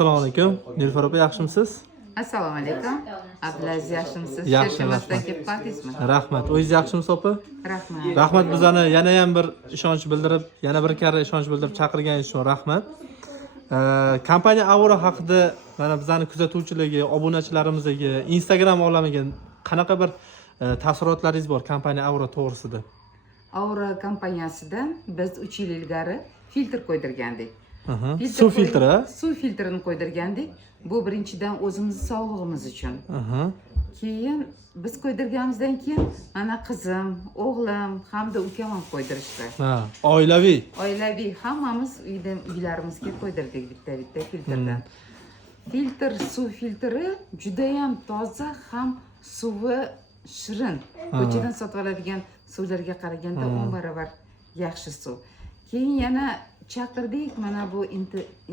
Assalomu alaykum. Nilufar opa, yaxshimisiz? Assalomu alaykum. Abdulaziz yaxshimisiz? Yaxshi, Sherkamasdan rahmat. kelib qoldingizmi? Rahmat. O'zingiz yaxshimisiz opa? Rahmat. Rahmat, bizlarni yana ham bir ishonch bildirib, yana bir karra ishonch bildirib chaqirganingiz uchun rahmat. Kompaniya Aura haqida mana bizlarni kuzatuvchilarga, obunachilarimizga, Instagram olamiga qanaqa bir taassurotlaringiz bor kompaniya Aura to'g'risida? Aura kompaniyasidan biz 3 yil ilgari filtr qo'ydirgandik. Suv filtri? Suv filtrini qo'ydirgandik. Bu birinchidan o'zimiz sog'lig'imiz uchun. Keyin biz qo'ydirganimizdan keyin mana qizim, o'g'lim hamda ukam ham qo'ydirishdi. Oilaviy. Oilaviy hammamiz uylarimizga qo'ydirdik bitta filtrdan. Filtr, suv filtri juda ham toza, ham suvi shirin. Ko'chadan sotib oladigan suvlarga qaraganda 10 barobar yaxshi suv. Keyin yana chaqirdik, mana bu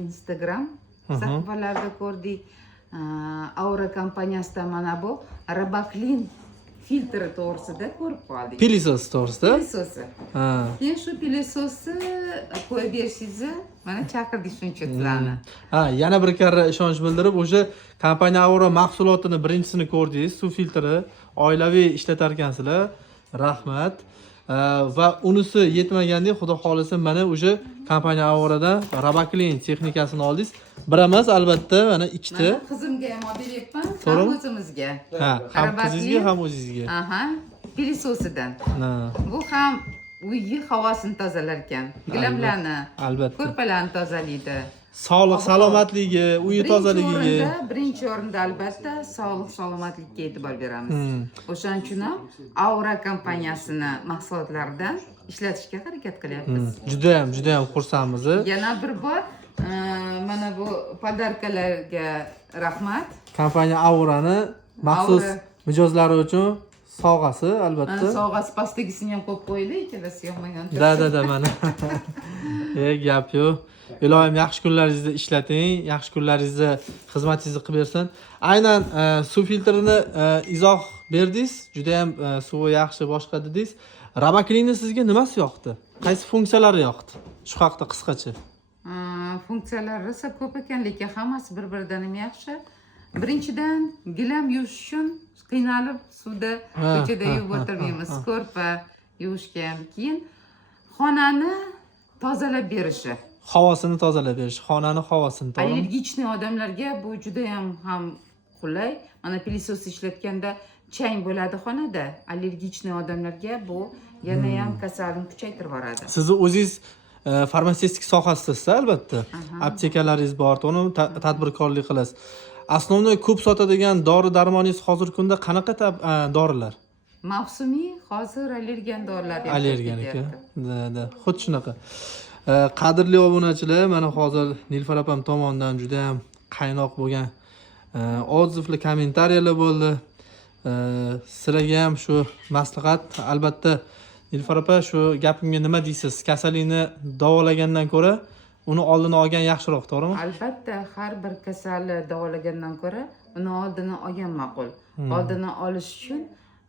Instagram sahifalarida ko'rdik. Aura kompaniyasidan mana bu Rabaklin filtri to'g'risida ko'rib qoldik. Pilisos to'g'risida? Pilisosi. Keyin shu pilisosni qo'yib berishingizni mana chaqirdik shuncha sizlarni. Yana bir karra ishonch bildirib, o'sha kompaniya Aura mahsulotini birinchisini ko'rdingiz, suv filtri, oilaviy ishlatar ekansizlar. Rahmat. Va unisi yetmagandek, xudo xolisa mana o'sha kompaniya Auradan Rabaklin texnikasini oldingiz. Bir emas, albatta, mana ikkita. Mana qizimga ham olib beryapman, ham o'zimizga. Ham qizingizga, ham o'zingizga. Pilisosidan. Bu ham uyni havosini tozalar ekan. Gilamlarni, albatta. ko'rpalarni tozalaydi. Sog'liq, salomatligi, uyi tozaligiga. Birinchi o'rinda albatta sog'liq, salomatlikka e'tibor beramiz. O'shaning uchun ham Aura kompaniyasini mahsulotlaridan ishlatishga harakat qilyapmiz. Juda ham xursandmiz. Yana bir bor mana bu podarkalarga rahmat. Kompaniya Aurani maxsus mijozlari uchun sovg'asi, albatta. Sovg'asi pastdagisini ham qo'yib qo'ydik, ikkalasi yo'qmagan. Da mana. Gap yo'q. Ilohim yaxshi kunlaringizda ishlating, yaxshi kunlaringizda xizmatingizni qilib bersin. Aynan suv filtrini izoh berdingiz, juda ham suvi yaxshi boshqa dedingiz. Rabaklinni sizga nimasi yoqdi? Qaysi funksiyalari yoqdi? Shu haqida qisqacha. Funksiyalari rosa ko'p ekan, lekin hammasi bir-biridan ham yaxshi. Birinchidan gilam yuvish uchun qiynalib suvda ko'chada yuvib o'tirmaymiz. Ko'rpa yuvishga ham. Keyin xonani tozalab berishi. Havosini tozalab berish, xonani havosini, to'g'rimi? Allergichniy odamlarga bu juda ham qulay. Mana pilisos ishlatganda chang bo'ladi xonada. Allergichniy odamlarga bu yana ham kasallikni kuchaytirib boradi. Sizni o'zingiz farmatsevtik sohasidasiz, albatta. Aptekalaringiz bor, to'g'rimi? Tadbirkorlik qilasiz. Asnovnoy ko'p sotadigan dori-darmoningiz hozirgi kunda qanaqa dorilar? Mavsumiy, hozir allergen dorilar deb allergen ekan. Xuddi shunaqa. Qadrli obunachilar, mana hozir Nilufar opam tomonidan juda ham qaynoq bo'lgan odzivli kommentariyalar bo'ldi. Sizlarga ham shu maslahat, albatta Nilufar opa, shu gapimga nima deysiz? Kasallikni davolagandan ko'ra uni oldini olgan yaxshiroq, to'g'rimi? Albatta, har bir kasalni davolagandan ko'ra uni oldini olgan ma'qul. Oldini olish uchun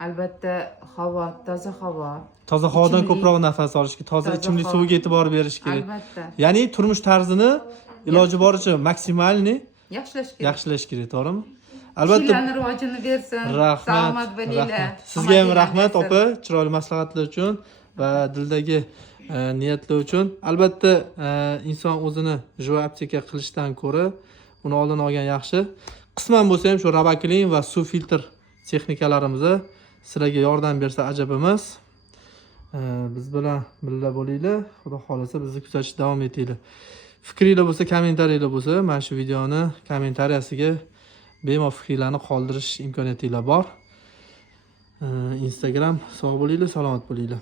albatta havo, toza havo. Toza havodan ko'proq nafas olishga, toza ichimlik suviga e'tibor berish kerak. Albatta. Ya'ni turmush tarzini iloji boricha maksimalni yaxshilash kerak, to'g'rimi? Albatta. Ishlarni rivojini bersin. Salomat bo'linglar. Sizga ham rahmat opa, chiroyli maslahatlar uchun va dildagi niyatlar uchun. Albatta, inson o'zini joy apteka qilishdan ko'ra uni oldini olgan yaxshi. Qisman bo'lsa ham shu Rabaklin va suv filtr texnikalarimizni sizlarga yordam bersa ajab emas. Biz bilan birga bo'linglar. Xudo xolasa bizni kuzatishda davom etinglar. Fikringlar bo'lsa, kommentariylar bo'lsa, mana shu videoni kommentariyasiga bemalol fikringlarni qoldirish imkoniyatinglar bor. Instagram sog' bo'linglar, salomat bo'linglar.